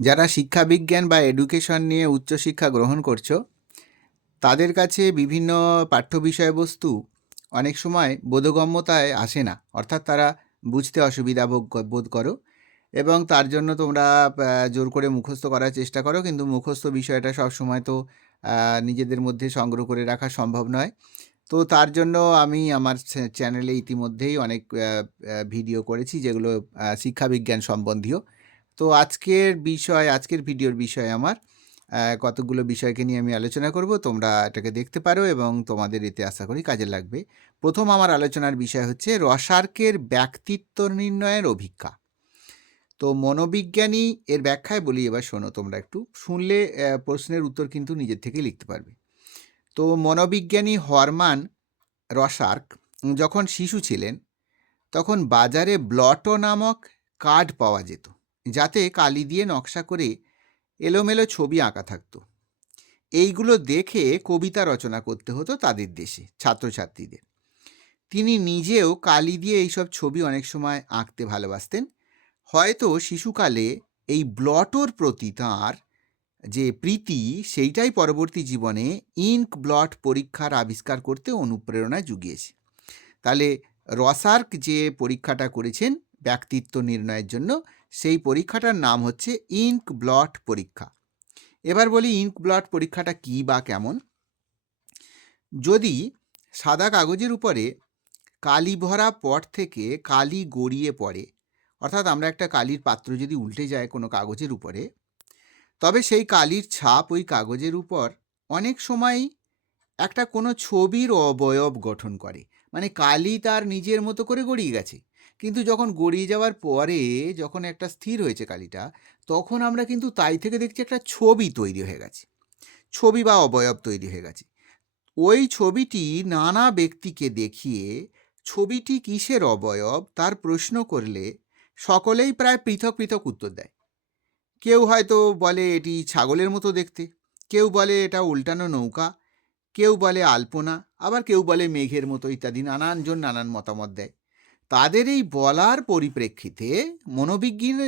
যারা শিক্ষাবিজ্ঞান বা এডুকেশন নিয়ে উচ্চশিক্ষা গ্রহণ করছ, তাদের কাছে বিভিন্ন পাঠ্য বিষয়বস্তু অনেক সময় বোধগম্যতায় আসে না। অর্থাৎ তারা বুঝতে অসুবিধা বোধ বোধ করো এবং তার জন্য তোমরা জোর করে মুখস্থ করার চেষ্টা করো। কিন্তু মুখস্থ বিষয়টা সব সময় তো নিজেদের মধ্যে সংগ্রহ করে রাখা সম্ভব নয়। তো তার জন্য আমি আমার চ্যানেলে ইতিমধ্যেই অনেক ভিডিও করেছি যেগুলো শিক্ষাবিজ্ঞান সম্বন্ধীয়। তো আজকের বিষয়, আজকের ভিডিওর বিষয় আমার। কতগুলো বিষয়কে নিয়ে আমি আলোচনা করব, তোমরা এটাকে দেখতে পারো এবং তোমাদের এতে আশা করি কাজে লাগবে। প্রথম আমার আলোচনার বিষয় হচ্ছে রসার্কের ব্যক্তিত্ব নির্ণয়ের অভিজ্ঞা তো মনোবিজ্ঞানী এর ব্যাখ্যায় বলি, এবার শোনো তোমরা একটু। শুনলে প্রশ্নের উত্তর কিন্তু নিজের থেকে লিখতে পারবে। তো মনোবিজ্ঞানী হরমান রসার্ক যখন শিশু ছিলেন, তখন বাজারে ব্লটো নামক কার্ড পাওয়া যেত। যাতে কালি দিয়ে নকশা করে এলোমেলো ছবি আঁকা থাকতো। এইগুলো দেখে কবিতা রচনা করতে হতো তাদের দেশে, ছাত্রছাত্রীদের। তিনি নিজেও কালি দিয়ে এইসব ছবি অনেক সময় আঁকতে ভালোবাসতেন। হয়তো শিশুকালে এই ব্লটোর প্রতি তাঁর যে প্রীতি, সেইটাই পরবর্তী জীবনে ইঙ্ক ব্লট পরীক্ষার আবিষ্কার করতে অনুপ্রেরণা জুগিয়েছে। তাহলে রসার্ক যে পরীক্ষাটা করেছেন ব্যক্তিত্ব নির্ণয়ের জন্য সেই পরীক্ষাটার নাম হচ্ছে ইঙ্ক ব্লট পরীক্ষা। এবার বলি ইঙ্ক ব্লট পরীক্ষাটা কী বা কেমন? যদি সাদা কাগজের উপরে কালি ভরা পট থেকে কালি গড়িয়ে পড়ে, অর্থাৎ আমরা একটা কালির পাত্র যদি উল্টে যায় কোনো কাগজের উপরে, তবে সেই কালির ছাপ ওই কাগজের উপর অনেক সময় একটা কোনো ছবির অবয়ব গঠন করে। মানে কালি তার নিজের মতো করে গড়িয়ে গেছে। কিন্তু যখন গড়িয়ে যাওয়ার পরে যখন একটা স্থির হয়েছে কালিটা, তখন আমরা কিন্তু তাই থেকে দেখছি একটা ছবি তৈরি হয়ে গেছে। ছবি বা অবয়ব তৈরি হয়ে গেছে। ওই ছবিটি নানা ব্যক্তিকে দেখিয়ে ছবিটি কিসের অবয়ব তার প্রশ্ন করলে সকলেই প্রায় পৃথক পৃথক উত্তর দেয়। কেউ হয়তো বলে এটি ছাগলের মতো দেখতে, কেউ বলে এটা উল্টানো নৌকা, কেউ বলে আলপনা, আবার কেউ বলে মেঘের মতো ইত্যাদি, নানানজন নানান মতামত দেয়। তাদের এই বলার পরিপ্রেক্ষিতে মনোবিজ্ঞান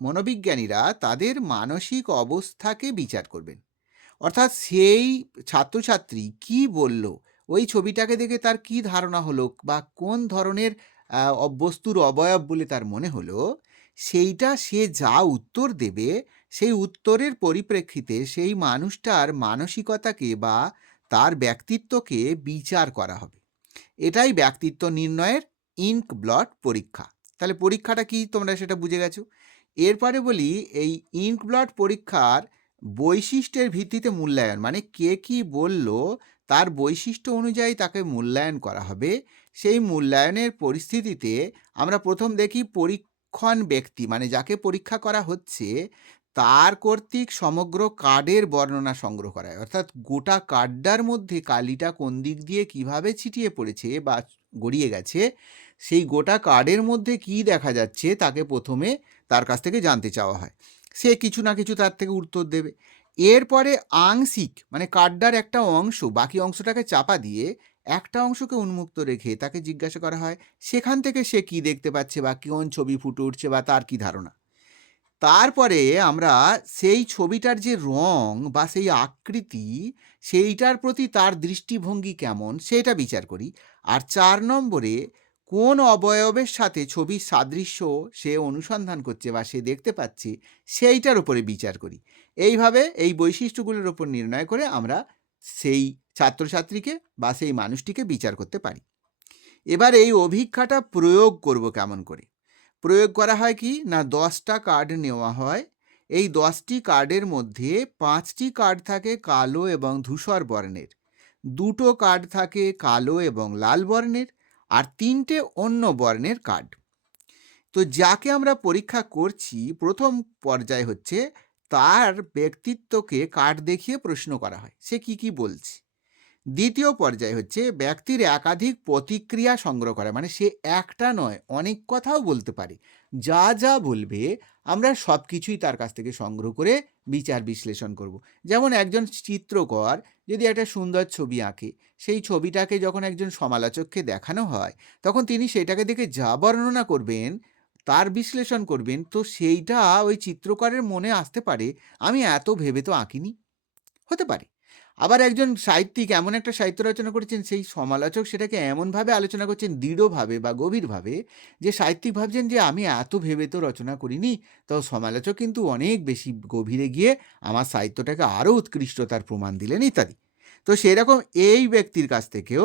মনোবিজ্ঞানীরা তাদের মানসিক অবস্থাকে বিচার করবেন। অর্থাৎ সেই ছাত্রছাত্রী কি বলল, ওই ছবিটাকে দেখে তার কি ধারণা হলো বা কোন ধরনের বস্তুর অবয়ব বলে তার মনে হলো, সেইটা সে যা উত্তর দেবে, সেই উত্তরের পরিপ্রেক্ষিতে সেই মানুষটার মানসিকতাকে বা তার ব্যক্তিত্বকে বিচার করা হবে। এটাই ব্যক্তিত্ব নির্ণয়ের ইঙ্ক ব্লট পরীক্ষা। তাহলে পরীক্ষাটা কি তোমরা সেটা বুঝে গেছো? এরপরে বলি, এই ইঙ্ক ব্লট পরীক্ষার বৈশিষ্ট্যের ভিত্তিতে মূল্যায়ন মানে কে কি বলল, তার বৈশিষ্ট্য অনুযায়ী তাকে মূল্যায়ন করা হবে। সেই মূল্যায়নের পরিস্থিতিতে আমরা প্রথম দেখি পরীক্ষণ ব্যক্তি মানে যাকে পরীক্ষা করা হচ্ছে, তার কর্তৃক সমগ্র কার্ডের বর্ণনা সংগ্রহ করা হয়। অর্থাৎ গোটা কার্ডটার মধ্যে কালিটা কোন দিক দিয়ে কীভাবে ছিটিয়ে পড়েছে বা গড়িয়ে গেছে সেই গোটা কার্ডের মধ্যে কি দেখা যাচ্ছে তাকে প্রথমে তার কাছ থেকে জানতে চাওয়া হয়। সে কিছু না কিছু তার থেকে উত্তর দেবে। এরপরে আংশিক মানে কার্ডটার একটা অংশ, বাকি অংশটাকে চাপা দিয়ে একটা অংশকে উন্মুক্ত রেখে তাকে জিজ্ঞাসা করা হয়, সেখান থেকে সে কি দেখতে পাচ্ছে বা কোন ছবি ফুটে উঠছে বা তার কি ধারণা? তারপরে আমরা সেই ছবিটার যে রং বা সেই আকৃতি, সেইটার প্রতি তার দৃষ্টিভঙ্গি কেমন সেটা বিচার করি। আর চার নম্বরে কোন অবয়বের সাথে ছবির সাদৃশ্য সে অনুসন্ধান করছে বা সে দেখতে পাচ্ছে, সেইটার উপরে বিচার করি। এইভাবে এই বৈশিষ্ট্যগুলোর উপর নির্ণয় করে আমরা সেই ছাত্রছাত্রীকে বা সেই মানুষটিকে বিচার করতে পারি। এবার এই অভিজ্ঞাটা প্রয়োগ করব কেমন করে? প্রয়োগ করা হয় কি? না, দশটা কার্ড নেওয়া হয়। এই দশটি কার্ডের মধ্যে পাঁচটি কার্ড থাকে কালো এবং ধূসর বর্ণের। দুটো কার্ড থাকে কালো এবং লাল বর্ণের। আর তিনটে অন্য বর্ণের কার্ড তো যাকে আমরা পরীক্ষা করছি, প্রথম পর্যায় হচ্ছে তার ব্যক্তিত্বকে কার্ড দেখিয়ে প্রশ্ন করা হয়। সে কি কি বলছে? দ্বিতীয় পর্যায় হচ্ছে ব্যক্তির একাধিক প্রতিক্রিয়া সংগ্রহ করা মানে সে একটা নয়, অনেক কথাও বলতে পারে। যা যা বলবে আমরা সব কিছুই তার কাছ থেকে সংগ্রহ করে বিচার বিশ্লেষণ করব। যেমন একজন চিত্রকর যদি একটা সুন্দর ছবি আঁকে, সেই ছবিটাকে যখন একজন সমালোচককে দেখানো হয়, তখন তিনি সেটাকে দেখে যা বর্ণনা করবেন, তার বিশ্লেষণ করবেন, তো সেইটা ওই চিত্রকরের মনে আসতে পারে, আমি এত ভেবে তো আঁকিনি হতে পারে আবার একজন সাহিত্যিক এমন একটা সাহিত্য রচনা করেছেন, সেই সমালোচক সেটাকে এমনভাবে আলোচনা করছেন দৃঢ়ভাবে বা গভীরভাবে যে সাহিত্যিক ভাবছেন যে, আমি এত ভেবে তো রচনা করিনি। তো সমালোচক কিন্তু অনেক বেশি গভীরে গিয়ে আমার সাহিত্যটাকে আরও উৎকৃষ্টতার প্রমাণ দিলেন, ইত্যাদি। তো সেরকম এই ব্যক্তির কাছ থেকেও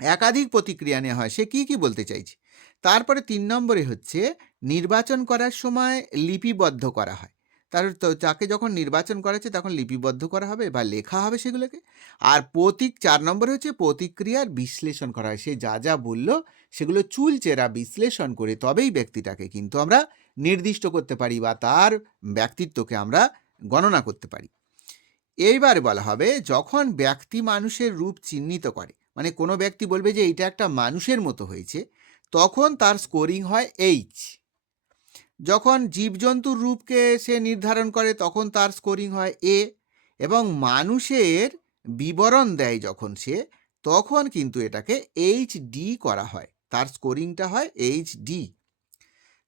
একাধিক প্রতিক্রিয়া নেওয়া হয়। সে কী কী বলতে চাইছে? তারপরে তিন নম্বরে হচ্ছে, নির্বাচন করার সময় লিপিবদ্ধ করা হয়। তার তাকে যখন নির্বাচন করা হচ্ছে তখন লিপিবদ্ধ করা হবে বা লেখা হবে সেগুলোকে। আর প্রতীক চার নম্বরে হচ্ছে প্রতিক্রিয়ার বিশ্লেষণ করা হয়। সে যা যা বলল সেগুলো চুলচেরা বিশ্লেষণ করে তবেই ব্যক্তিটাকে কিন্তু আমরা নির্দিষ্ট করতে পারি বা তার ব্যক্তিত্বকে আমরা গণনা করতে পারি। এইবার বলা হবে যখন ব্যক্তি মানুষের রূপ চিহ্নিত করে মানে কোনো ব্যক্তি বলবে যে এইটা একটা মানুষের মতো হয়েছে, তখন তার স্কোরিং হয় এইচ যখন জীবজন্তুর রূপকে সে নির্ধারণ করে, তখন তার স্কোরিং হয় এ এবং মানুষের বিবরণ দেয় যখন সে, তখন কিন্তু এটাকে এইচ ডি করা হয়। তার স্কোরিংটা হয় এইচ ডি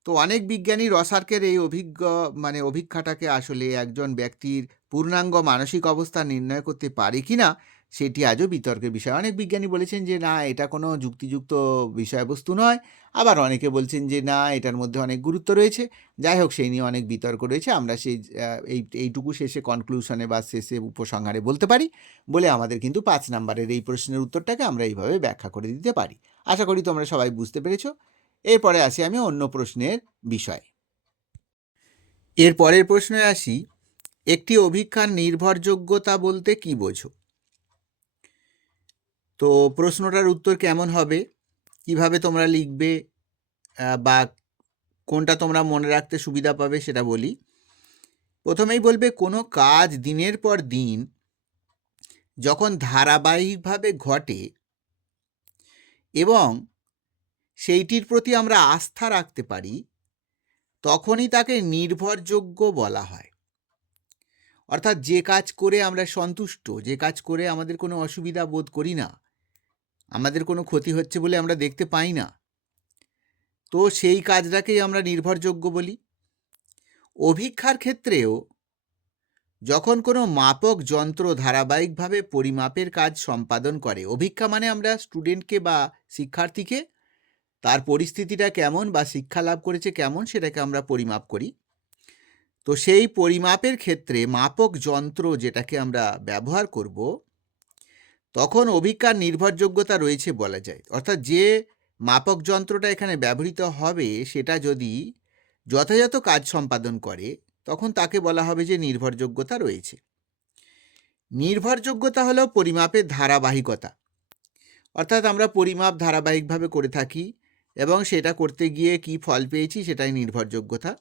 তো অনেক বিজ্ঞানী রসার্কের এই অভিজ্ঞ মানে অভিজ্ঞতাকে আসলে একজন ব্যক্তির পূর্ণাঙ্গ মানসিক অবস্থা নির্ণয় করতে পারে কি না সেটি আজও বিতর্কের বিষয়। অনেক বিজ্ঞানী বলেছেন যে, না, এটা কোনো যুক্তিযুক্ত বিষয়বস্তু নয়। আবার অনেকে বলছেন যে, না, এটার মধ্যে অনেক গুরুত্ব রয়েছে। যাই হোক, সেই নিয়ে অনেক বিতর্ক রয়েছে। আমরা সেই এই, এইটুকু শেষে কনক্লুশনে বা শেষে উপসংহারে বলতে পারি বলে আমাদের কিন্তু পাঁচ নাম্বারের এই প্রশ্নের উত্তরটাকে আমরা এইভাবে ব্যাখ্যা করে দিতে পারি। আশা করি তোমরা সবাই বুঝতে পেরেছ। এরপরে আসি আমি অন্য প্রশ্নের বিষয়। এর পরের প্রশ্নে আসি, একটি অভিজ্ঞার নির্ভরযোগ্যতা বলতে কি বোঝো? তো প্রশ্নটার উত্তর কেমন হবে? কীভাবে তোমরা লিখবে? বা কোনটা তোমরা মনে রাখতে সুবিধা পাবে সেটা বলি। প্রথমেই বলবে, কোনো কাজ দিনের পর দিন যখন ধারাবাহিকভাবে ঘটে এবং সেইটির প্রতি আমরা আস্থা রাখতে পারি, তখনই তাকে নির্ভরযোগ্য বলা হয়। অর্থাৎ যে কাজ করে আমরা সন্তুষ্ট, যে কাজ করে আমাদের কোনো অসুবিধা বোধ করি না আমাদের কোনো ক্ষতি হচ্ছে বলে আমরা দেখতে পাই না। তো সেই কাজটাকেই আমরা নির্ভরযোগ্য বলি। অভিক্ষার ক্ষেত্রেও যখন কোনো মাপক যন্ত্র ধারাবাহিকভাবে পরিমাপের কাজ সম্পাদন করে, অভিক্ষা মানে আমরা স্টুডেন্টকে বা শিক্ষার্থীকে তার পরিস্থিতিটা কেমন বা শিক্ষা লাভ করেছে কেমন সেটাকে আমরা পরিমাপ করি। তো সেই পরিমাপের ক্ষেত্রে মাপক যন্ত্র যেটাকে আমরা ব্যবহার করব তখন অভিজ্ঞার নির্ভরযোগ্যতা রয়েছে বলা যায়। অর্থাৎ যে মাপক যন্ত্রটা এখানে ব্যবহৃত হবে, সেটা যদি যথাযথ কাজ সম্পাদন করে, তখন তাকে বলা হবে যে নির্ভরযোগ্যতা রয়েছে। নির্ভরযোগ্যতা হলো পরিমাপের ধারাবাহিকতা। অর্থাৎ আমরা পরিমাপ ধারাবাহিকভাবে করে থাকি এবং সেটা করতে গিয়ে কি ফল পেয়েছি সেটাই নির্ভরযোগ্যতা।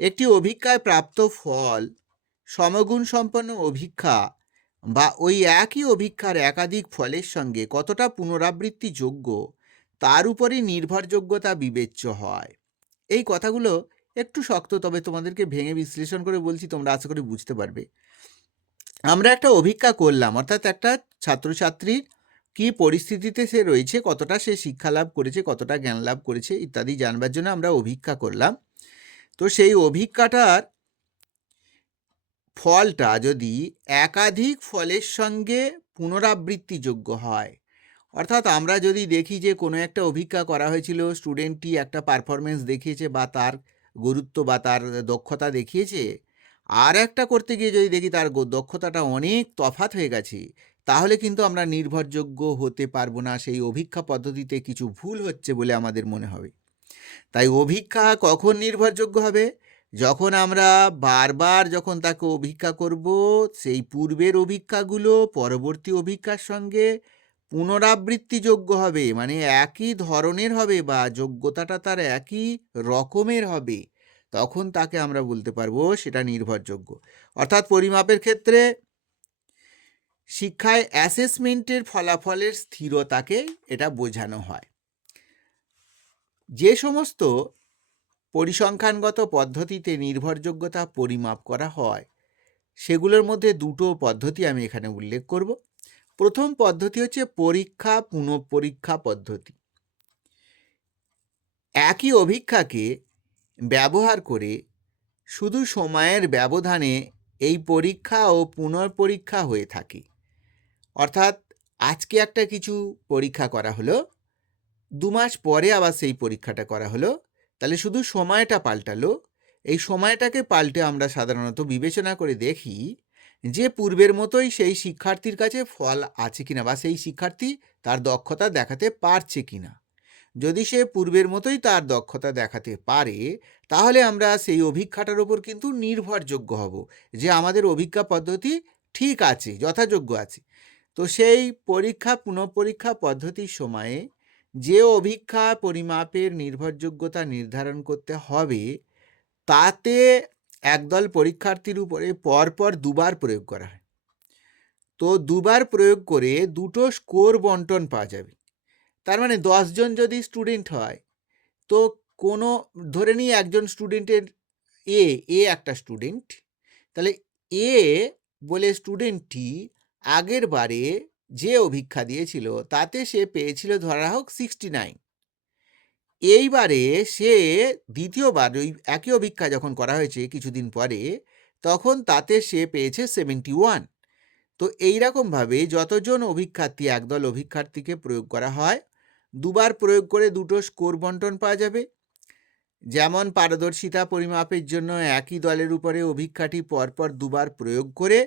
একটি অভিজ্ঞায় প্রাপ্ত ফল সমগুণ সম্পন্ন অভিক্ষা বা ওই একই অভিক্ষার একাধিক ফলের সঙ্গে কতটা পুনরাবৃত্তিযোগ্য, তার উপরই নির্ভরযোগ্যতা বিবেচ্য হয়। এই কথাগুলো একটু শক্ত, তবে তোমাদেরকে ভেঙে বিশ্লেষণ করে বলছি, তোমরা আশা করি বুঝতে পারবে। আমরা একটা অভিজ্ঞা করলাম, অর্থাৎ একটা ছাত্রছাত্রীর কি পরিস্থিতিতে সে রয়েছে, কতটা সে শিক্ষা লাভ করেছে, কতটা জ্ঞান লাভ করেছে ইত্যাদি জানবার জন্য আমরা অভিজ্ঞা করলাম। তো সেই অভিজ্ঞতার ফলটা যদি একাধিক ফলের সঙ্গে পুনরাবৃত্তিযোগ্য হয়, অর্থাৎ আমরা যদি দেখি যে কোনো একটা অভিজ্ঞা করা হয়েছিল স্টুডেন্টটি একটা পারফরমেন্স দেখিয়েছে বা তার গুরুত্ব বা তার দক্ষতা দেখিয়েছে, আর একটা করতে গিয়ে যদি দেখি তার দক্ষতাটা অনেক তফাৎ হয়ে গেছে, তাহলে কিন্তু আমরা নির্ভরযোগ্য হতে পারব না। সেই অভিক্ষা পদ্ধতিতে কিছু ভুল হচ্ছে বলে আমাদের মনে হবে। তাই অভিক্ষা কখন নির্ভরযোগ্য হবে? যখন আমরা বারবার যখন তাকে অভিক্ষা করব, সেই পূর্বের অভিক্ষাগুলো পরবর্তী অভিক্ষার সঙ্গে পুনরাবৃত্তিযোগ্য হবে মানে একই ধরনের হবে বা যোগ্যতাটা তার একই রকমের হবে, তখন তাকে আমরা বলতে পারব সেটা নির্ভরযোগ্য। অর্থাৎ পরিমাপের ক্ষেত্রে শিক্ষায় অ্যাসেসমেন্টের ফলাফলের স্থিরতাকে এটা বোঝানো হয়। যে সমস্ত পরিসংখ্যানগত পদ্ধতিতে নির্ভরযোগ্যতা পরিমাপ করা হয়। সেগুলোর মধ্যে দুটো পদ্ধতি আমি এখানে উল্লেখ করব। প্রথম পদ্ধতি হচ্ছে পরীক্ষা পুনঃপরীক্ষা পদ্ধতি। একই অভিক্ষাকে ব্যবহার করে শুধু সময়ের ব্যবধানে এই পরীক্ষা ও পুনর্পরীক্ষা হয়ে থাকে। অর্থাৎ আজকে একটা কিছু পরীক্ষা করা হলো দু মাস পরে আবার সেই পরীক্ষাটা করা হলো তাহলে শুধু সময়টা পাল্টালো। এই সময়টাকে পাল্টে আমরা সাধারণত বিবেচনা করে দেখি যে পূর্বের মতোই সেই শিক্ষার্থীর কাছে ফল আছে কিনা বা সেই শিক্ষার্থী তার দক্ষতা দেখাতে পারছে কিনা। যদি সে পূর্বের মতোই তার দক্ষতা দেখাতে পারে, তাহলে আমরা সেই অভিজ্ঞতার ওপর কিন্তু নির্ভরযোগ্য হব যে আমাদের অভিজ্ঞা পদ্ধতি ঠিক আছে, যথাযোগ্য আছে। তো সেই পরীক্ষা, পুনঃপরীক্ষা পদ্ধতির সময়ে যে অভিজ্ঞা পরিমাপের নির্ভরযোগ্যতা নির্ধারণ করতে হবে, তাতে একদল পরীক্ষার্থীর উপরে পরপর দুবার প্রয়োগ করা হয়। তো দুবার প্রয়োগ করে দুটো স্কোর বন্টন পাওয়া যাবে। তার মানে দশজন যদি স্টুডেন্ট হয়, তো কোনো, ধরে নিই একজন স্টুডেন্টের এ এ একটা স্টুডেন্ট, তাহলে এ বলে স্টুডেন্টটি আগের বারে যে অভিক্ষা দিয়েছিল, তাতে সে পেয়েছিল ধরা হোক সিক্সটি নাইন এইবারে সে দ্বিতীয়বার ওই একই অভিক্ষা যখন করা হয়েছে কিছুদিন পরে, তখন তাতে সে পেয়েছে সেভেন্টি ওয়ান তো এইরকমভাবে যতজন অভিক্ষার্থী একদল অভিক্ষার্থীকে প্রয়োগ করা হয়, দুবার প্রয়োগ করে দুটো স্কোর বন্টন পাওয়া যাবে। যেমন পারদর্শিতা পরিমাপের জন্য একই দলের উপরে অভিক্ষাটি পরপর দুবার প্রয়োগ করে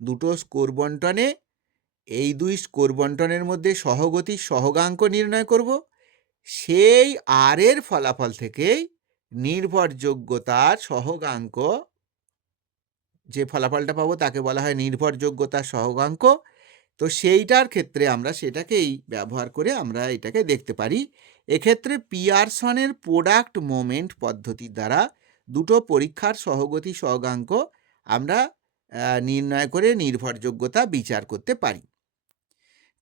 দুটো স্কোর বন্টনে এই দুই স্কোর বন্টনের মধ্যে সহগতির সহগাঙ্ক নির্ণয় করব। সেই আর এর ফলাফল থেকেই নির্ভরযোগ্যতার সহগাঙ্ক, যে ফলাফলটা পাবো তাকে বলা হয় নির্ভরযোগ্যতার সহগাঙ্ক। তো সেইটার ক্ষেত্রে আমরা সেটাকেই ব্যবহার করে আমরা এটাকে দেখতে পারি। এক্ষেত্রে পিয়ারসনের প্রোডাক্ট মোমেন্ট পদ্ধতির দ্বারা দুটো পরীক্ষার সহগতি সহগাঙ্ক আমরা নির্ণয় করে নির্ভরযোগ্যতা বিচার করতে পারি।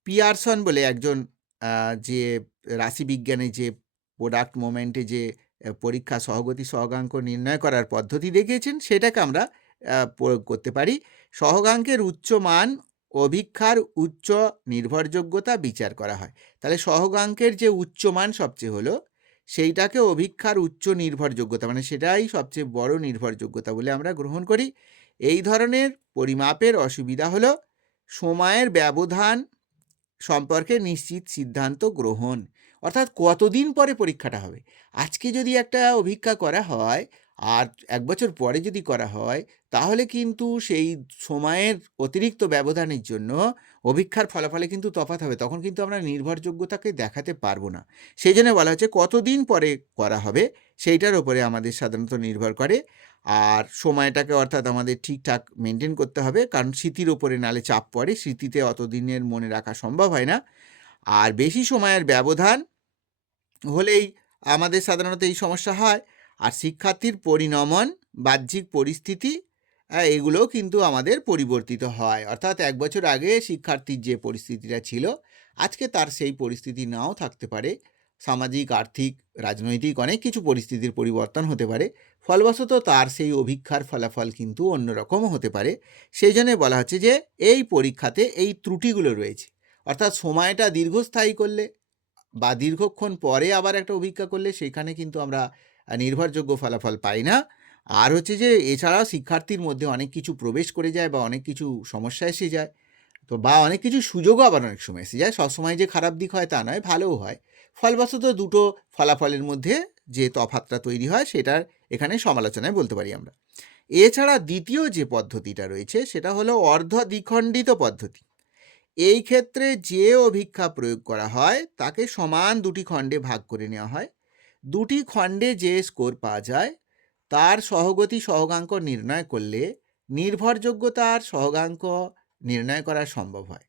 পিয়ারসন বলে একজন যে রাশিবিজ্ঞানে যে প্রোডাক্ট মোমেন্টে যে পরীক্ষা সহগতি, সহগাঙ্ক নির্ণয় করার পদ্ধতি দেখিয়েছেন, সেটাকে আমরা প্রয়োগ করতে পারি। সহগাঙ্কের উচ্চ মান, অভিক্ষার উচ্চ নির্ভরযোগ্যতা বিচার করা হয়। তাহলে সহগাঙ্কের যে উচ্চ মান সবচেয়ে হলো, সেইটাকে অভিক্ষার উচ্চ নির্ভরযোগ্যতা মানে সেটাই সবচেয়ে বড় নির্ভরযোগ্যতা বলে আমরা গ্রহণ করি। এই ধরনের পরিমাপের অসুবিধা হলো, সময়ের ব্যবধান সম্পর্কে নিশ্চিত সিদ্ধান্ত গ্রহণ। অর্থাৎ কতদিন পরে পরীক্ষাটা হবে? আজকে যদি একটা অভিজ্ঞা করা হয়, আর এক বছর পরে যদি করা হয়, তাহলে কিন্তু সেই সময়ের অতিরিক্ত ব্যবধানের জন্য অভিক্ষার ফলাফলে কিন্তু তফাৎ হবে। তখন কিন্তু আমরা নির্ভরযোগ্যতাকে দেখাতে পারব না। সেই জন্য বলা হচ্ছে কতদিন পরে করা হবে সেইটার ওপরে আমাদের সাধারণত নির্ভর করে। আর সময়টাকে অর্থাৎ আমাদের ঠিকঠাক মেনটেন করতে হবে। কারণ স্মৃতির ওপরে নালে চাপ পড়ে। স্মৃতিতে অত দিনের মনে রাখা সম্ভব হয় না। আর বেশি সময়ের ব্যবধান হলেই আমাদের সাধারণত এই সমস্যা হয়। আর শিক্ষার্থীর পরিণমন, বাহ্যিক পরিস্থিতি এগুলোও কিন্তু আমাদের পরিবর্তিত হয়। অর্থাৎ এক বছর আগে শিক্ষার্থীর যে পরিস্থিতিটা ছিল, আজকে তার সেই পরিস্থিতি নাও থাকতে পারে। সামাজিক, আর্থিক, রাজনৈতিক অনেক কিছু পরিস্থিতির পরিবর্তন হতে পারে। ফলবশত তার সেই অভিক্ষার ফলাফল কিন্তু অন্যরকমও হতে পারে। সেই জন্য বলা হচ্ছে যে, এই পরীক্ষাতে এই ত্রুটিগুলো রয়েছে। অর্থাৎ সময়টা দীর্ঘস্থায়ী করলে বা দীর্ঘক্ষণ পরে আবার একটা অভিজ্ঞা করলে, সেখানে কিন্তু আমরা নির্ভরযোগ্য ফলাফল পাই না। আর হচ্ছে যে, এছাড়াও শিক্ষার্থীর মধ্যে অনেক কিছু প্রবেশ করে যায় বা অনেক কিছু সমস্যা এসে যায়। তো বা অনেক কিছু সুযোগও আবার অনেক সময় এসে যায়। সবসময় যে খারাপ দিক হয় তা নয়, ভালোও হয়। ফলবশত দুটো ফলাফলের মধ্যে যে তফাতটা তৈরি হয় সেটার এখানে সমালোচনায় বলতে পারি আমরা। এছাড়া দ্বিতীয় যে পদ্ধতিটা রয়েছে সেটা হলো অর্ধ দ্বিখণ্ডিত পদ্ধতি। এই ক্ষেত্রে যে অভিক্ষা প্রয়োগ করা হয় তাকে সমান দুটি খণ্ডে ভাগ করে নেওয়া হয়। দুটি খণ্ডে যে স্কোর পাওয়া যায় তার সহগতি সহগাঙ্ক নির্ণয় করলে নির্ভরযোগ্যতার সহগাঙ্ক নির্ণয় করা সম্ভব হয়।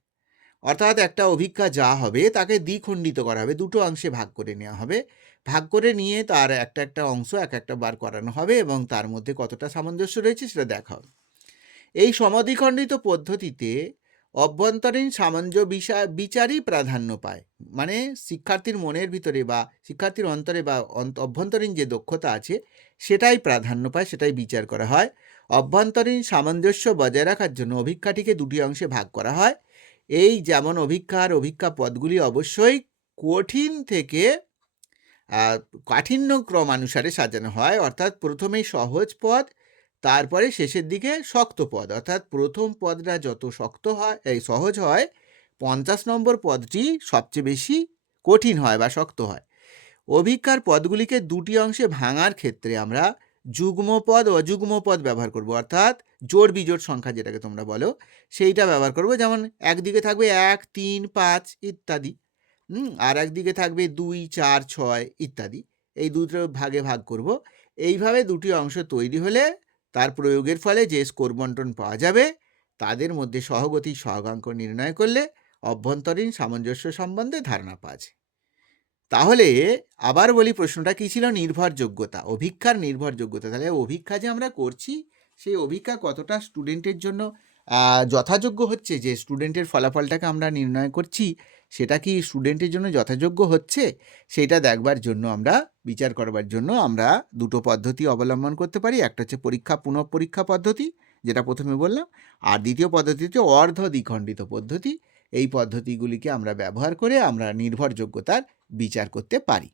অর্থাৎ একটা অভিজ্ঞা যা হবে তাকে দ্বিখণ্ডিত করা হবে, দুটো অংশে ভাগ করে নেওয়া হবে। ভাগ করে নিয়ে তার একটা একটা অংশ এক একটা বার করানো হবে এবং তার মধ্যে কতটা সামঞ্জস্য রয়েছে সেটা দেখা হবে এই সমাধিখণ্ডিত পদ্ধতিতে অভ্যন্তরীণ সামঞ্জস্য বিষয় বিচারই প্রাধান্য পায়। মানে শিক্ষার্থীর মনের ভিতরে বা শিক্ষার্থীর অন্তরে বা অভ্যন্তরীণ যে দক্ষতা আছে, সেটাই প্রাধান্য পায়, সেটাই বিচার করা হয়। অভ্যন্তরীণ সামঞ্জস্য বজায় রাখার জন্য অভিক্ষাটিকে দুটি অংশে ভাগ করা হয়। এই যেমন অভিক্ষার অভিক্ষা পদগুলি অবশ্যই কঠিন থেকে কাঠিন্য ক্রমানুসারে সাজানো হয়। অর্থাৎ প্রথমেই সহজ পদ তারপরে শেষের দিকে শক্ত পদ, অর্থাৎ প্রথম পদটা যত শক্ত হয়, এই সহজ হয়, পঞ্চাশ নম্বর পদটি সবচেয়ে বেশি কঠিন হয় বা শক্ত হয়। অভিজ্ঞার পদগুলিকে দুটি অংশে ভাঙার ক্ষেত্রে আমরা যুগ্ম পদ অযুগ্ম পদ ব্যবহার করব, অর্থাৎ জোড় বিজোড় সংখ্যা যেটাকে তোমরা বলো, সেইটা ব্যবহার করব। যেমন একদিকে থাকবে এক, তিন, পাঁচ ইত্যাদি আর একদিকে থাকবে দুই, চার, ছয় ইত্যাদি। এই দুটো ভাগে ভাগ করব। এইভাবে দুটি অংশ তৈরি হলে তার প্রয়োগের ফলে যে স্কোর বন্টন পাওয়া যাবে, তাদের মধ্যে সহগতি সহগাঙ্ক নির্ণয় করলে অভ্যন্তরীণ সামঞ্জস্য সম্বন্ধে ধারণা পাওয়া যায়। তাহলে আবার বলি প্রশ্নটা কী ছিল? নির্ভরযোগ্যতা, অভিক্ষার নির্ভরযোগ্যতা। তাহলে অভিক্ষা যে আমরা করছি, সেই অভিক্ষা কতটা স্টুডেন্টের জন্য যথাযোগ্য হচ্ছে? যে স্টুডেন্টের ফলাফলটাকে আমরা নির্ণয় করছি সেটা কি স্টুডেন্টের জন্য যথাযোগ্য হচ্ছে? সেটা দেখবার জন্য আমরা, বিচার করবার জন্য আমরা দুটো পদ্ধতি অবলম্বন করতে পারি। একটা হচ্ছে পরীক্ষা, পুনঃ পরীক্ষা পদ্ধতি, যেটা প্রথমে বললাম। আর দ্বিতীয় পদ্ধতি হচ্ছে অর্ধ দ্বিখণ্ডিত পদ্ধতি। এই পদ্ধতিগুলিকে আমরা ব্যবহার করে আমরা নির্ভরযোগ্যতার বিচার করতে পারি।